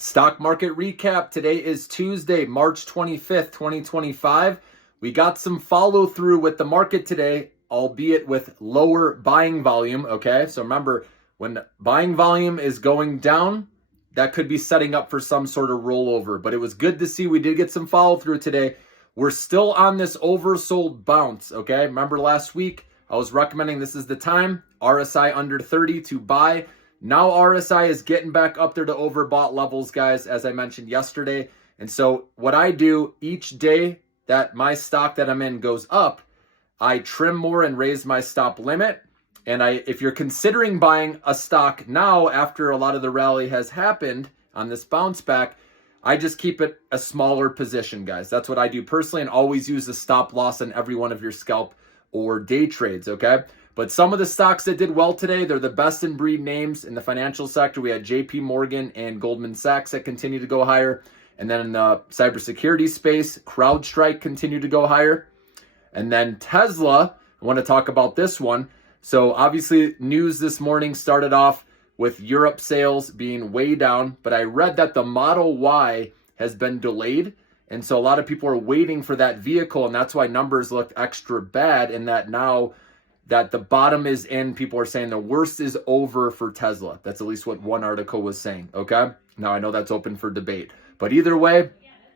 Stock market recap. Today is Tuesday, March 25th, 2025. We got some follow through with the market today, albeit with lower buying volume. Okay, so remember, when buying volume is going down, that could be setting up for some sort of rollover. But it was good to see we did get some follow through today. We're still on this oversold bounce. Okay, remember last week I was recommending this is the time, RSI under 30 to buy. Now RSI is getting back up there to overbought levels, guys, as I mentioned yesterday. And so what I do each day that my stock that I'm in goes up, I trim more and raise my stop limit. And if you're considering buying a stock now after a lot of the rally has happened on this bounce back, I just keep it a smaller position, guys. That's what I do personally, and always use a stop loss on every one of your scalp or day trades, okay? But some of the stocks that did well today, they're the best in breed names in the financial sector. We had JP Morgan and Goldman Sachs that continue to go higher. And then in the cybersecurity space, CrowdStrike continued to go higher. And then Tesla, I want to talk about this one. So obviously news this morning started off with Europe sales being way down, but I read that the Model Y has been delayed. And so a lot of people are waiting for that vehicle, and that's why numbers looked extra bad, in that now that the bottom is in, people are saying the worst is over for Tesla. That's at least what one article was saying, okay? Now, I know that's open for debate. But either way,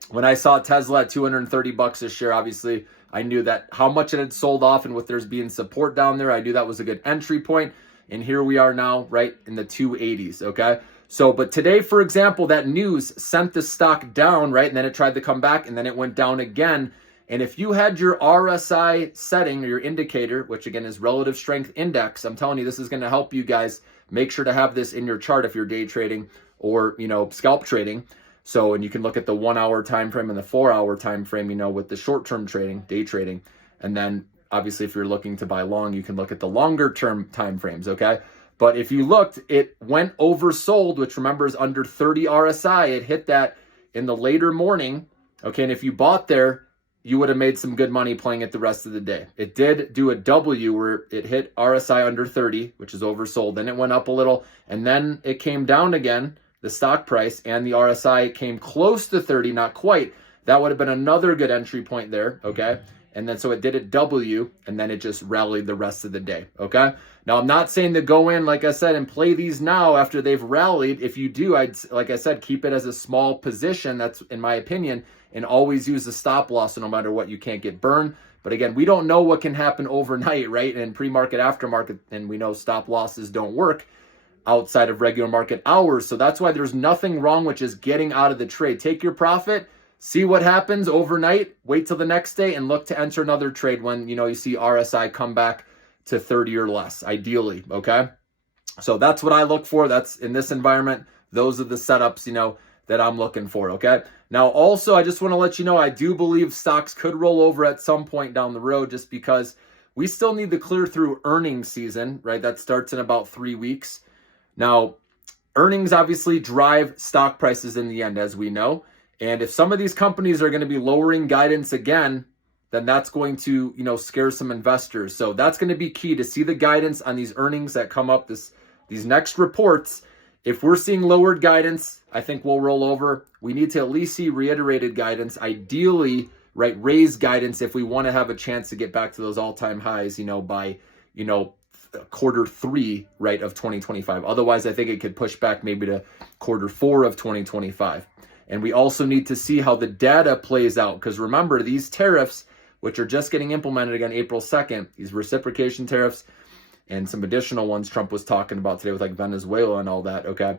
when I saw Tesla at $230 a share, obviously, I knew that how much it had sold off, and with there's being support down there, I knew that was a good entry point. And here we are now, right in the 280s, okay? So, but today, for example, that news sent the stock down, right? And then it tried to come back, and then it went down again. And if you had your RSI setting or your indicator, which again is relative strength index, I'm telling you, this is going to help you guys. Make sure to have this in your chart if you're day trading or, scalp trading. So, and you can look at the 1 hour time frame and the 4 hour time frame, with the short-term trading, day trading. And then obviously if you're looking to buy long, you can look at the longer term time frames, okay? But if you looked, it went oversold, which remember is under 30 RSI. It hit that in the later morning, okay? And if you bought there, you would have made some good money playing it the rest of the day. It did do a W where it hit RSI under 30, which is oversold. Then it went up a little, and then it came down again, the stock price, and the RSI came close to 30, not quite. That would have been another good entry point there, okay? And then so it did a W, and then it just rallied the rest of the day, okay? Now, I'm not saying to go in, like I said, and play these now after they've rallied. If you do, like I said, keep it as a small position. That's, in my opinion, and always use the stop loss, so no matter what, you can't get burned. But again, we don't know what can happen overnight, right? And pre-market, aftermarket, and we know stop losses don't work outside of regular market hours. So that's why there's nothing wrong with just getting out of the trade. Take your profit, see what happens overnight, wait till the next day, and look to enter another trade when, you see RSI come back to 30 or less, ideally, okay? So that's what I look for. That's in this environment. Those are the setups, that I'm looking for, okay? Now, also, I just want to let you know, I do believe stocks could roll over at some point down the road, just because we still need to clear through earnings season, right? That starts in about 3 weeks. Now, earnings obviously drive stock prices in the end, as we know. And if some of these companies are going to be lowering guidance again, then that's going to, scare some investors. So that's going to be key, to see the guidance on these earnings that come up, these next reports. If we're seeing lowered guidance, I think we'll roll over. We need to at least see reiterated guidance, ideally, right, raised guidance if we want to have a chance to get back to those all-time highs, by, Q3, right, of 2025. Otherwise, I think it could push back maybe to Q4 of 2025. And we also need to see how the data plays out, because remember, these tariffs, which are just getting implemented again April 2nd, these reciprocation tariffs, and some additional ones Trump was talking about today with like Venezuela and all that, okay?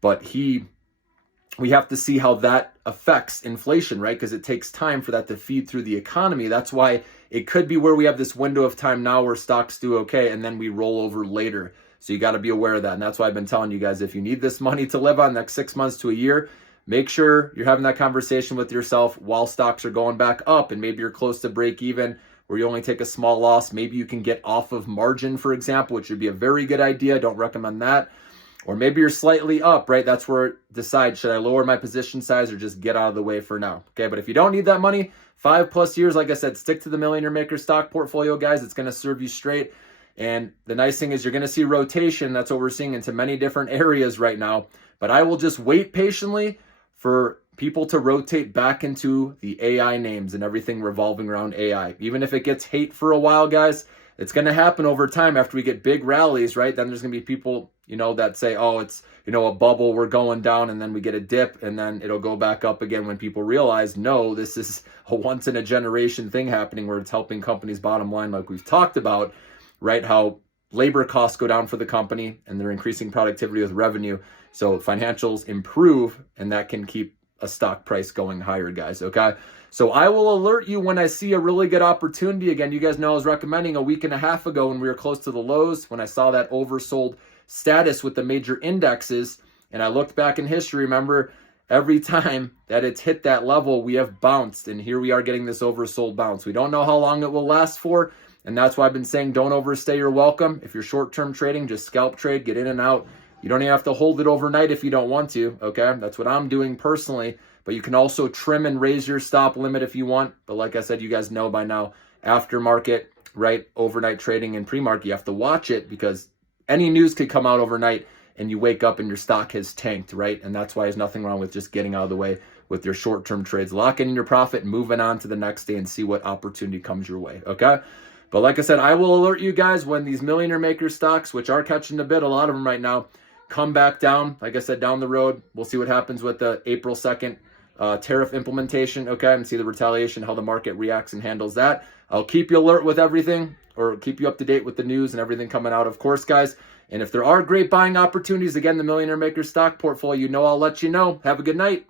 But we have to see how that affects inflation, right? Because it takes time for that to feed through the economy. That's why it could be where we have this window of time now where stocks do okay, and then we roll over later. So you got to be aware of that. And that's why I've been telling you guys, if you need this money to live on next 6 months to a year, make sure you're having that conversation with yourself while stocks are going back up, and maybe you're close to break even, where you only take a small loss. Maybe you can get off of margin, for example, which would be a very good idea. Don't recommend that. Or maybe you're slightly up, right? That's where decide, should I lower my position size or just get out of the way for now? Okay, but if you don't need that money, 5+ years, like I said, stick to the Millionaire Maker stock portfolio, guys. It's going to serve you straight. And the nice thing is you're going to see rotation. That's what we're seeing into many different areas right now. but I will just wait patiently for people to rotate back into the AI names and everything revolving around AI. Even if it gets hate for a while, guys, it's going to happen over time after we get big rallies, right? Then there's going to be people, that say, oh, it's, a bubble, we're going down, and then we get a dip, and then it'll go back up again when people realize, no, this is a once in a generation thing happening where it's helping companies' bottom line, like we've talked about, right? How labor costs go down for the company and they're increasing productivity with revenue. So financials improve, and that can keep a stock price going higher, guys, okay? So I will alert you when I see a really good opportunity. Again, you guys know I was recommending a week and a half ago when we were close to the lows, when I saw that oversold status with the major indexes, and I looked back in history, remember, every time that it's hit that level, we have bounced, and here we are getting this oversold bounce. We don't know how long it will last for, and that's why I've been saying don't overstay your welcome. If you're short-term trading, just scalp trade, get in and out. You don't even have to hold it overnight if you don't want to, okay? That's what I'm doing personally, but you can also trim and raise your stop limit if you want. But like I said, you guys know by now, aftermarket, right, overnight trading and pre-market, you have to watch it because any news could come out overnight and you wake up and your stock has tanked, right? And that's why there's nothing wrong with just getting out of the way with your short-term trades. Lock in your profit, moving on to the next day and see what opportunity comes your way, okay? But like I said, I will alert you guys when these millionaire maker stocks, which are catching a bid, a lot of them right now, come back down. Like I said, down the road, we'll see what happens with the April 2nd tariff implementation, okay, and see the retaliation, how the market reacts and handles that. I'll keep you alert with everything, or keep you up to date with the news and everything coming out, of course, guys. And if there are great buying opportunities, again, the Millionaire Maker stock portfolio, I'll let you know. Have a good night.